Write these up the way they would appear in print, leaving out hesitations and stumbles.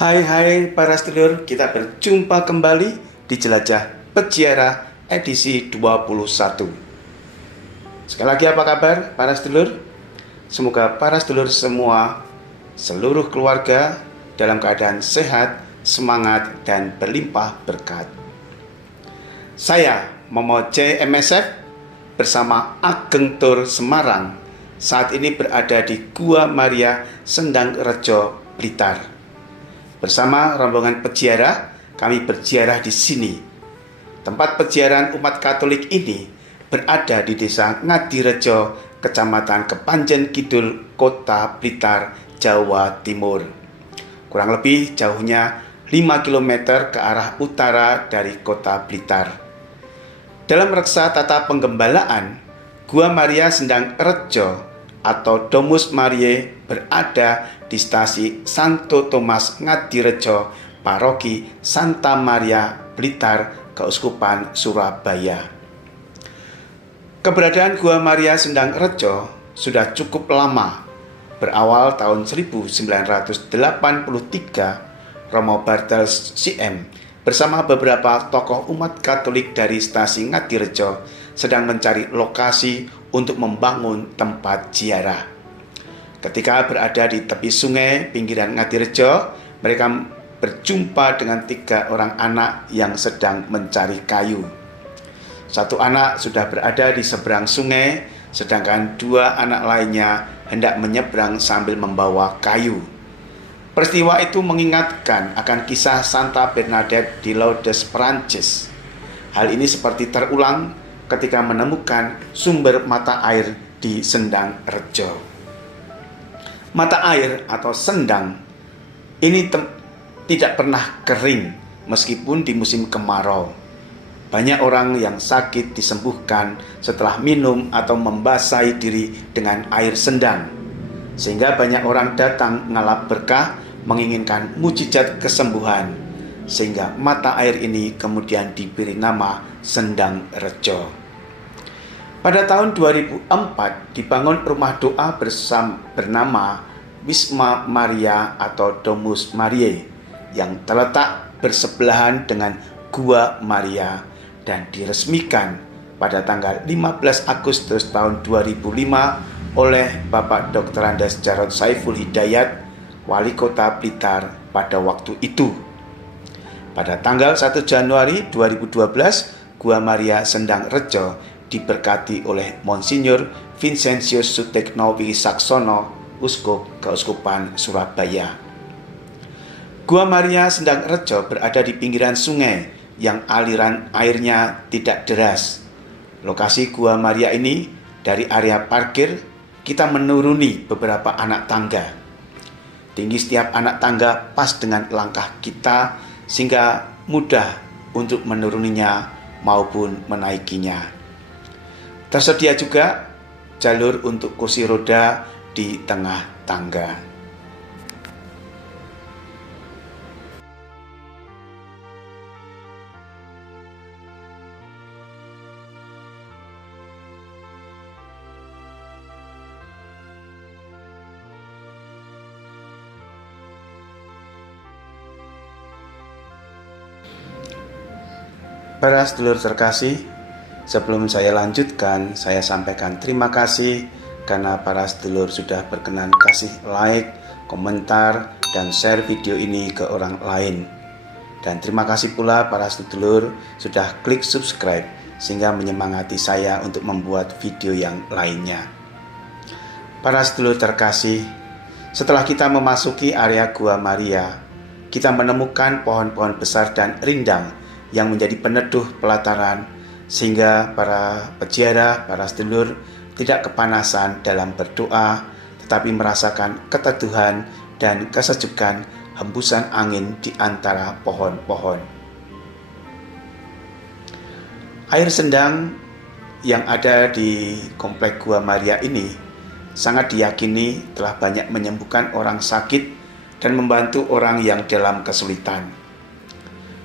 Hai para sedulur, kita berjumpa kembali di Jelajah Peziarah edisi 21. Sekali lagi apa kabar para sedulur? Semoga para sedulur semua, seluruh keluarga dalam keadaan sehat, semangat, dan berlimpah berkat. Saya Momo C. MSF bersama Ageng Tur Semarang saat ini berada di Gua Maria Sendang Rejo, Blitar. Bersama rombongan peziarah, kami berziarah di sini. Tempat peziarahan umat Katolik ini berada di Desa Ngadirejo, Kecamatan Kepanjen Kidul, Kota Blitar, Jawa Timur. Kurang lebih jauhnya 5 km ke arah utara dari Kota Blitar. Dalam reksa tata penggembalaan, Gua Maria Sendang Rejo atau Domus Mariae berada di stasi Santo Thomas Ngadirejo, Paroki Santa Maria Blitar, Keuskupan Surabaya. Keberadaan Gua Maria Sendang Rejo sudah cukup lama. Berawal tahun 1983, Romo Bartels CM bersama beberapa tokoh umat Katolik dari stasi Ngadirejo sedang mencari lokasi untuk membangun tempat ziarah. Ketika berada di tepi sungai pinggiran Ngadirejo, mereka berjumpa dengan 3 orang anak yang sedang mencari kayu. 1 anak sudah berada di seberang sungai, sedangkan 2 anak lainnya hendak menyeberang sambil membawa kayu. Peristiwa itu mengingatkan akan kisah Santa Bernadette di Lourdes, Perancis. Hal ini seperti terulang ketika menemukan sumber mata air di Sendang Rejo. Mata air atau sendang ini tidak pernah kering meskipun di musim kemarau. Banyak orang yang sakit disembuhkan setelah minum atau membasahi diri dengan air sendang. Sehingga banyak orang datang mengalap berkah, menginginkan mujizat kesembuhan. Sehingga mata air ini kemudian diberi nama Sendang Rejo. Pada tahun 2004 dibangun rumah doa bernama Wisma Maria atau Domus Mariae yang terletak bersebelahan dengan Gua Maria dan diresmikan pada tanggal 15 Agustus tahun 2005 oleh Bapak Dr. Andes Jarod Saiful Hidayat, Wali Kota Blitar pada waktu itu. Pada tanggal 1 Januari 2012, Gua Maria Sendang Rejo diberkati oleh Monsinyur Vincentius Sutekno Wigisaksono, Uskup Keuskupan Surabaya. Gua Maria Sendang Rejo berada di pinggiran sungai yang aliran airnya tidak deras. Lokasi Gua Maria ini dari area parkir kita menuruni beberapa anak tangga. Tinggi setiap anak tangga pas dengan langkah kita sehingga mudah untuk menuruninya maupun menaikinya. Tersedia juga jalur untuk kursi roda di tengah tangga. Para sedulur terkasih, sebelum saya lanjutkan, saya sampaikan terima kasih karena para sedulur sudah berkenan kasih like, komentar, dan share video ini ke orang lain. Dan terima kasih pula para sedulur sudah klik subscribe sehingga menyemangati saya untuk membuat video yang lainnya. Para sedulur terkasih, setelah kita memasuki area Gua Maria, kita menemukan pohon-pohon besar dan rindang yang menjadi peneduh pelataran, sehingga para peziarah, para sedulur tidak kepanasan dalam berdoa, tetapi merasakan keteduhan dan kesejukan hembusan angin di antara pohon-pohon. Air sendang yang ada di komplek Gua Maria ini sangat diyakini telah banyak menyembuhkan orang sakit dan membantu orang yang dalam kesulitan.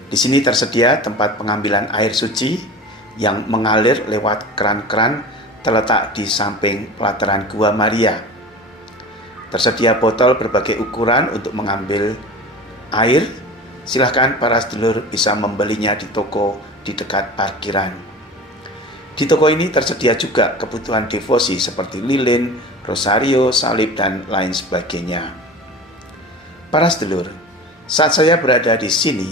Di sini tersedia tempat pengambilan air suci yang mengalir lewat keran-keran terletak di samping pelataran Gua Maria. Tersedia botol berbagai ukuran untuk mengambil air, silahkan para sedulur bisa membelinya di toko di dekat parkiran. Di toko ini tersedia juga kebutuhan devosi seperti lilin, rosario, salib, dan lain sebagainya. Para sedulur, saat saya berada di sini,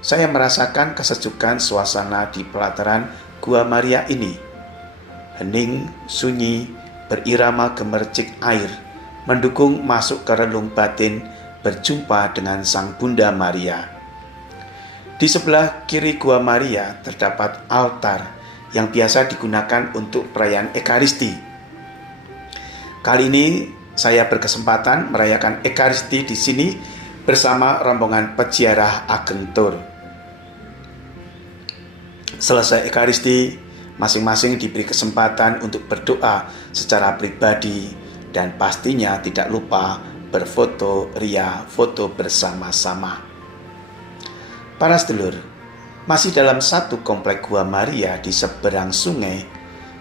saya merasakan kesejukan suasana di pelataran Gua Maria ini. Hening, sunyi, berirama gemercik air, mendukung masuk ke relung batin berjumpa dengan Sang Bunda Maria. Di sebelah kiri Gua Maria terdapat altar yang biasa digunakan untuk perayaan Ekaristi. Kali ini saya berkesempatan merayakan Ekaristi di sini bersama rombongan peziarah Ageng Tur. Selesai Ekaristi, masing-masing diberi kesempatan untuk berdoa secara pribadi dan pastinya tidak lupa berfoto ria foto bersama-sama. Para sedulur, masih dalam satu komplek Gua Maria di seberang sungai,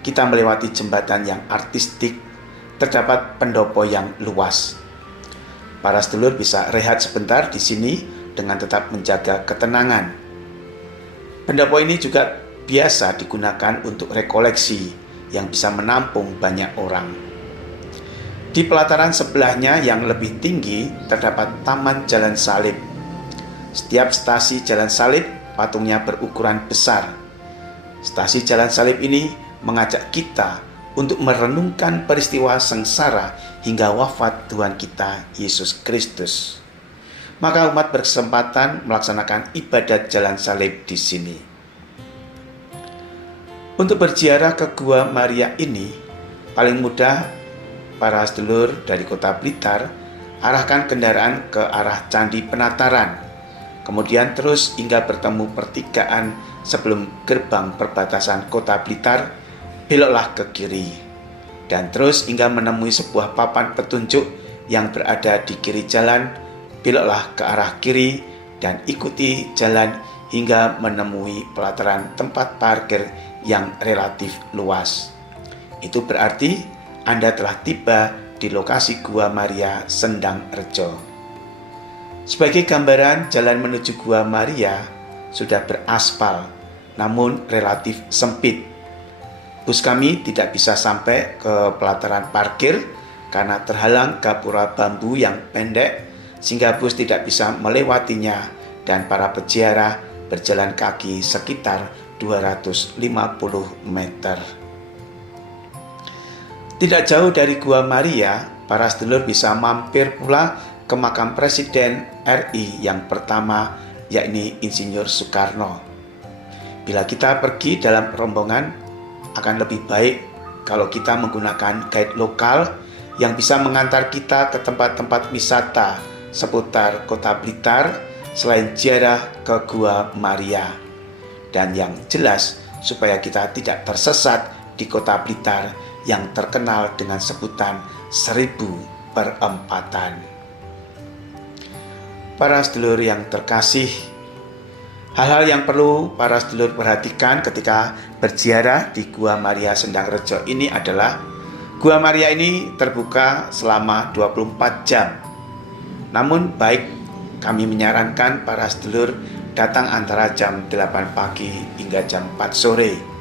kita melewati jembatan yang artistik, terdapat pendopo yang luas. Para sedulur bisa rehat sebentar di sini dengan tetap menjaga ketenangan. Pendopo ini juga biasa digunakan untuk rekoleksi yang bisa menampung banyak orang. Di pelataran sebelahnya yang lebih tinggi terdapat Taman Jalan Salib. Setiap stasi Jalan Salib patungnya berukuran besar. Stasi Jalan Salib ini mengajak kita untuk merenungkan peristiwa sengsara hingga wafat Tuhan kita Yesus Kristus. Maka umat berkesempatan melaksanakan ibadat Jalan Salib di sini. Untuk berziarah ke Gua Maria ini, paling mudah para sedulur dari Kota Blitar arahkan kendaraan ke arah Candi Penataran, kemudian terus hingga bertemu pertigaan sebelum gerbang perbatasan Kota Blitar, beloklah ke kiri, dan terus hingga menemui sebuah papan petunjuk yang berada di kiri jalan, beloklah ke arah kiri dan ikuti jalan hingga menemui pelataran tempat parkir yang relatif luas. Itu berarti Anda telah tiba di lokasi Gua Maria Sendang Rejo. Sebagai gambaran, jalan menuju Gua Maria sudah beraspal, namun relatif sempit. Bus kami tidak bisa sampai ke pelataran parkir karena terhalang gapura bambu yang pendek, sehingga bus tidak bisa melewatinya dan para peziarah berjalan kaki sekitar 250 meter. Tidak jauh dari Gua Maria, para sedulur bisa mampir pula ke makam Presiden RI yang pertama, yakni Insinyur Soekarno. Bila kita pergi dalam rombongan, akan lebih baik kalau kita menggunakan guide lokal yang bisa mengantar kita ke tempat-tempat wisata seputar Kota Blitar selain ziarah ke Gua Maria. Dan yang jelas supaya kita tidak tersesat di Kota Blitar yang terkenal dengan sebutan 1000 perempatan. Para sedulur yang terkasih, hal-hal yang perlu para sedulur perhatikan ketika berziarah di Gua Maria Sendang Rejo ini adalah Gua Maria ini terbuka selama 24 jam. Namun baik kami menyarankan para sedulur datang antara jam 8 pagi hingga jam 4 sore.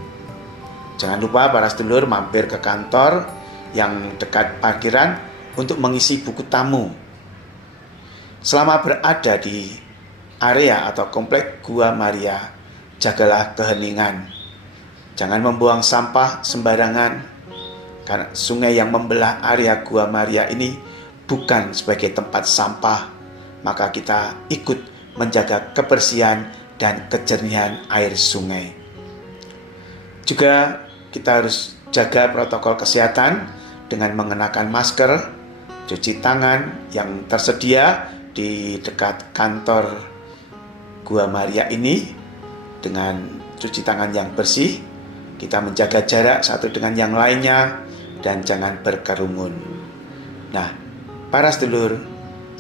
Jangan lupa para sedulur mampir ke kantor yang dekat parkiran untuk mengisi buku tamu. Selama berada di area atau komplek Gua Maria, jagalah keheningan. Jangan membuang sampah sembarangan, karena sungai yang membelah area Gua Maria ini bukan sebagai tempat sampah. Maka kita ikut menjaga kebersihan dan kejernihan air sungai. Juga kita harus jaga protokol kesehatan dengan mengenakan masker, cuci tangan yang tersedia di dekat kantor Gua Maria ini dengan cuci tangan yang bersih. Kita menjaga jarak satu dengan yang lainnya dan jangan berkerumun. Nah, para sedulur,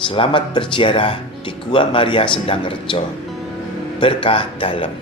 selamat berziarah di Gua Maria Sendang Rejo. Berkah dalam.